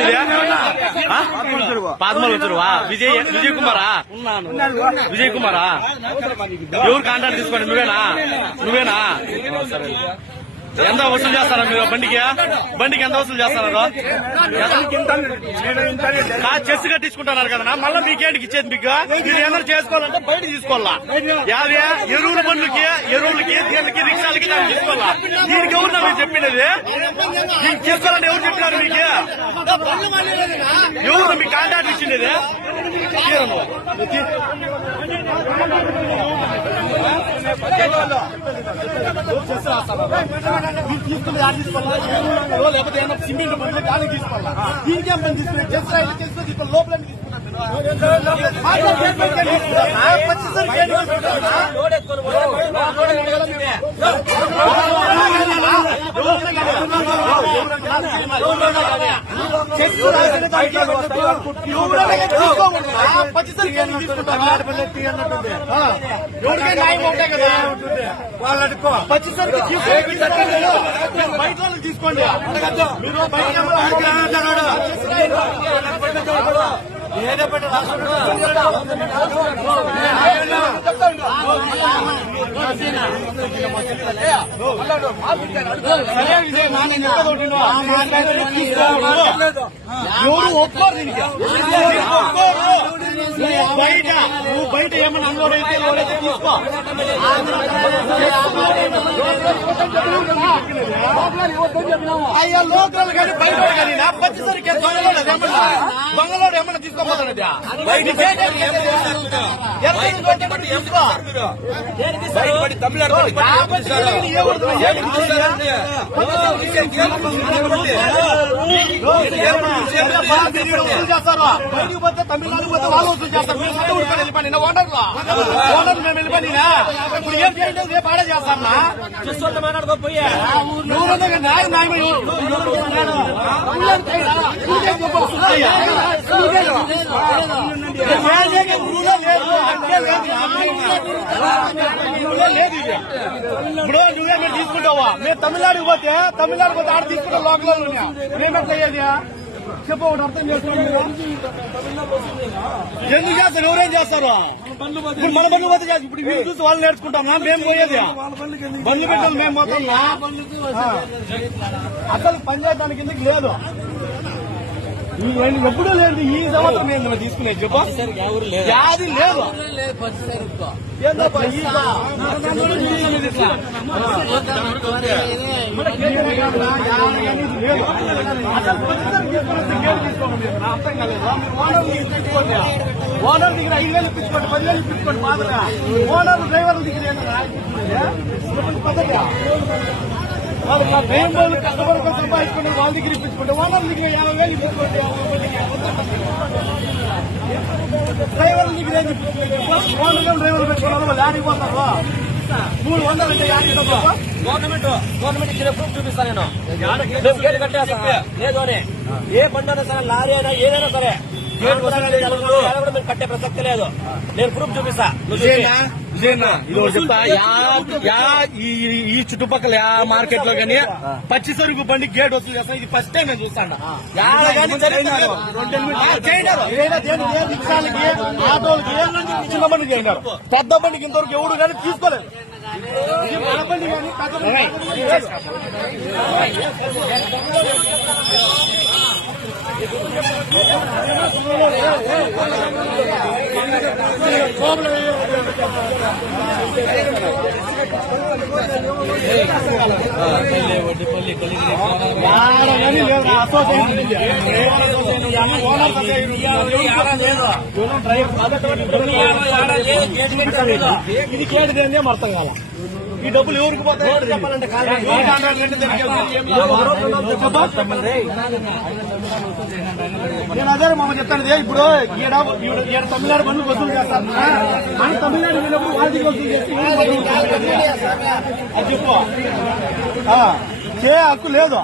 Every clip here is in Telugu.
మీది పాదమూల చెరువా? విజయ్ కుమారా? విజయ్ కుమారా? ఎవరు కాంట్రాక్ట్ తీసుకోండి? నువ్వేనా? సరే. ఎంత వసూలు చేస్తారా మీరు బండికి ఎంత వసూలు చేస్తారా? చెస్ కట్టించుకుంటున్నారు కదా, మళ్ళీ మీకేంటికి ఇచ్చేది? మీకు మీరు ఏదైనా చేసుకోవాలంటే బయట తీసుకోవాలా? ఎరువులకి దీనికి రిక్షాలకి తీసుకోవాలా? దీనికి ఎవరు మీరు చెప్పినది? దీనికి చేసుకోవాలని ఎవరు చెప్పినారు మీకు? ఎవరు మీకు కాంట్రాక్ట్ ఇచ్చింది? తీసుకుని యాడ్ తీసుకోవాలా? లేకపోతే ఏమన్నా సిమెంట్ బండ్లు గాలి తీసుకోవాలా? దీనికేం పని తీసుకున్నా? చేస్తే లోపల ఎవరికై న్యాయం ఉంటాయి కదా వాళ్ళు అడుక్కో. పచ్చిసరికి బయట తీసుకోండి. మీరు బయట బయట ఏమన్నా అన్లోడ్ అయితే తీసుకో. అయ్యా లోకల్ కానీ బయట కానీ పచ్చిసరికి బంగళూరు ఏమన్నా తీసుకోపోతాడు. చేస్తారు బయటికి పోతే తమిళనాడు పోతే వాళ్ళు వసూలు చేస్తారు. మీరు సొంత ఊరికి వెళ్ళిపోయిన ఓనర్ మేము వెళ్ళిపోయినా ఇప్పుడు ఏం చేయండి? రేపు ఆడే చేస్తామా? మాట్లాడుకోపోయా ఇప్పుడు నువ్వే మీరు తీసుకుంటావా? మీరు తమిళనాడుకి పోతే ఆడ తీసుకుంటా లోకల్ మేమెట్లా అయ్యేది చెప్పు. ఒకటి అర్థం చేసుకోండి. ఎందుకు చేస్తారు? ఎవరేం చేస్తారు? ఇప్పుడు మన బండ్లు పోతే ఇప్పుడు మీరు చూసి వాళ్ళు నేర్చుకుంటామా? మేము పోయేది బండ్లు పెట్టాలి. మేము మొత్తం అసలు పనిచేయడానికి ఎందుకు లేదు. ఎప్పుడూ లేదు. ఈ సంవత్సరం మేము తీసుకునేది చెప్పు. యాది లేదు. అర్థం కాలేదు. ఓనర్ దగ్గర 5,000 ఇప్పించుకోండి, 10,000 ఇప్పించుకోండి. మాదిరిగా ఓనర్ డ్రైవర్ల దగ్గర పద్ధతి భయం వాళ్ళు కష్టపడుకొని సంపాదించుకోండి. వాళ్ళ దగ్గర ఇప్పించుకోండి. ఓనర్ దగ్గర 50,000 ఇప్పించుకోండి. డ్రైవర్ల దగ్గర ఓనర్ డ్రైవర్లు పెట్టుకున్నారు. వాళ్ళు ఆడిపోతారు. 300 అంటే గవర్నమెంట్ ఇచ్చిన ప్రూఫ్ చూపిస్తాను నేను. గేట్ కట్టేస్తా లేదు అని ఏ బండి అయినా సరే, లారీ అయినా ఏదైనా సరే గేట్ కూడా మేము కట్టే ప్రసక్తి లేదు. నేను ప్రూఫ్ చూపిస్తా. ఈ చుట్టుపక్కల మార్కెట్ లో గానీ పచ్చి సరుకు బండి గేట్ వసూలు చేస్తాను. ఇది ఫస్ట్ టైం నేను చూస్తాను. రిక్షాలకి ఆటోలకి చిన్న బండికి అయినారు. పెద్ద బండికి ఇంతవరకు ఎవరు కానీ తీసుకోలేదు. మన బండి కానీ ఇది కేటది అర్థం కాల. ఈ డబ్బులు ఎవరికి పోతాయి చెప్పాలంటే నేను అదే మామ చెప్తాను. ఇప్పుడు ఈడ తమిళనాడు బండ్లు వసూలు చేస్తారు. మన తమిళనాడు వెళ్ళినప్పుడు వాళ్ళకి వసూలు చేసి అది చెప్పు. చే హక్కు లేదు.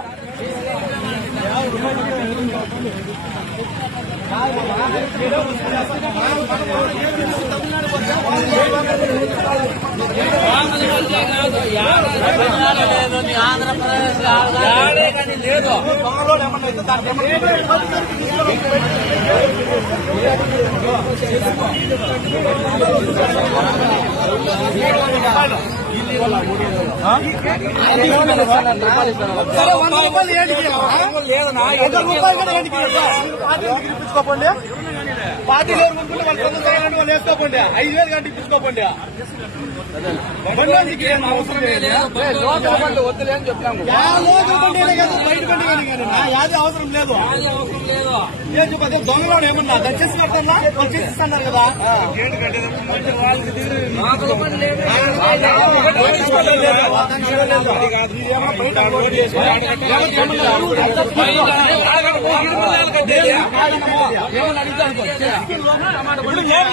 ఆంధ్రప్రదేశ్ లేదు. దొంగలోడు ఏమన్నా అయితే దానికి సరే 100 రూపాయలు ఏంటికి లేదన్నా 100 రూపాయలు కూడా ఏంటికి ఇప్పించుకోకండి. పార్టీలు ఎవరు ముందుకుంటే వాళ్ళు తొందరగా వాళ్ళు వేసుకోకండి. 5,000 గంట ఇప్పించుకోకండి. అవసరం వద్దులే అని చెప్తాము. బయట బండి కానీ యాది అవసరం లేదు. ఏం చెప్పదు దొంగలో ఏమన్నా దయచేసి కట్టన్నా వచ్చేసిస్తున్నారు కదా.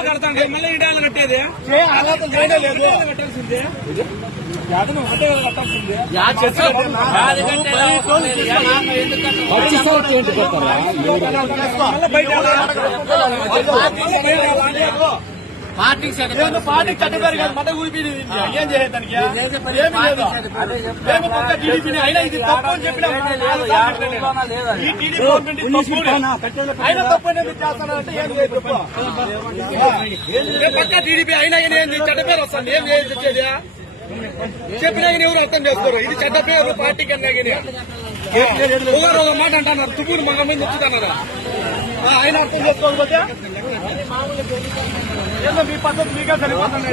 కడతాండి మళ్ళీ ఇడాలు కట్టేది లేదు. పార్టీ కట్టేవారు కాదు మత ఊపిరి ఏం చేయడానికి ఏమి లేదు. మేము పక్క టీడీపీని అయినా ఇది తప్పు అని చెప్పినా ఈ టీడీపీ గవర్నమెంట్ అయినా తప్పు అనేది చేస్తానంటే ఏం లేదు తప్పు. పక్క టీడీపీ అయినా ఏంది చెడ్డ పేరు వస్తుంది. ఏం చేసేది చెప్పినా ఎవరు అర్థం చేసుకోరు. ఇది చెడ్డ పేరు పార్టీ కన్నా ఒక మాట అంటున్నారు. తుప్పులు మగ మీద వచ్చుతున్నారు. ఆయన అర్థం చేసుకోకపోతే ఏదో మీ పద్ధతి మీకే సరిపోతుంది.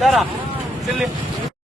సరే